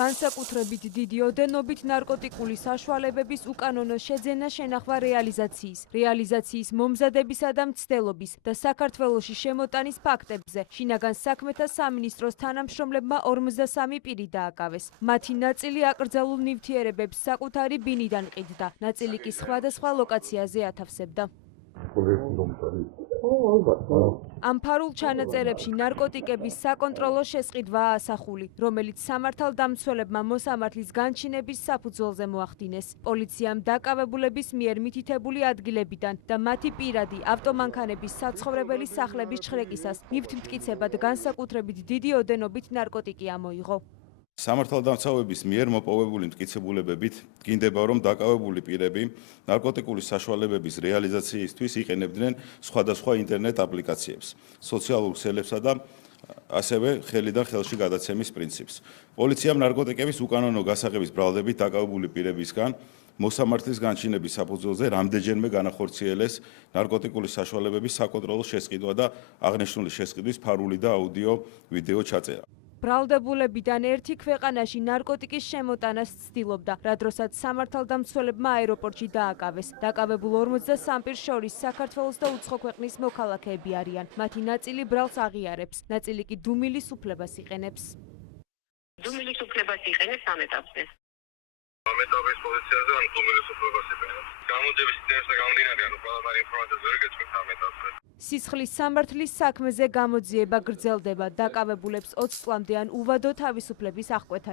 განსაკუთრებით დიდი ოდენობით ნარკოტიკული საშუალებების უკანონო შეძენა შენახვა რეალიზაციის მომზადებისა და მცდელობის და საქართველოში შემოტანის ფაქტებზე შინაგან საქმეთა სამინისტროს თანამშრომლებმა 53 პირი დააკავეს. მათი ნაწილი აკრძალულ ნივთიერებებს საკუთარი ბინიდან ყიდდა, ნაწილი კი სხვადასხვა ლოკაციაზე ათავსებდა. ამ ფარულ ჩანაწერებში ნარკოტიკების საკონტროლო შესყიდვაა ასახული, რომელიც სამართალდამცველებმა მოსამართლის განჩინების საფუძველზე მოახდინეს. პოლიციამ დაკავებულების მიერ მითითებული ადგილებიდან და მათი პირადი ავტომანქანების საცხოვრებელი სახლების ჩხრეკისას ნივთმტკიცებად განსაკუთრებით დიდი ოდენობით ნარკოტიკი ამოიღო. სამართალდამცავების მიერ მოპოვებული მტკიცებულებებით გინდება, რომ დაკავებული პირები ნარკოტიკული საშუალებების რეალიზაციისთვის იყენებდნენ სხვადასხვა ინტერნეტ აპლიკაციებს, სოციალურ ქსელებსა და ასევე ხელიდან ხელში გადაცემის პრინციპს. პოლიციამ ნარკოტიკების უკანონო გასაღების ბრალდებით დაკავებული პირებისგან მოსამართლის განჩინების საფუძველზე რამდენჯერმე განახორციელეს ნარკოტიკული საშუალებების საკონტროლო შესყიდვა და აღნიშნული შესყიდვის ფარული და აუდიო ვიდეო ჩაწერა. ბრალდებულებიდან ერთი ქვეყანაში ნარკოტიკის შემოტანას ცდილობდა, რა დროსაც სამართალდამცველებმა აეროპორტში დააკავეს. დაკავებულ 53 პირს შორის საქართველოს და უცხო ქვეყნის მოქალაქეები არიან. მათი ნაწილი ბრალს აღიარებს, ნაწილი კი დუმილის უფლებას იყენებს. დუმილის უფლებას იყენებს ამ ეტაპზე. ამ ეტაპის პოზიციაზე ან დუმილის უფლებას იყენებს. გამოძიების წესზე გამომდინარე, ყველაფერი ინფორმაციას ვერ გეცვით ამ ეტაპზე. სისხლის სამართლის საქმეზე გამოძიება გრძელდება, დაკავებულებს 20 წლამდე ან უვადო თავისუფლების აღკვეთა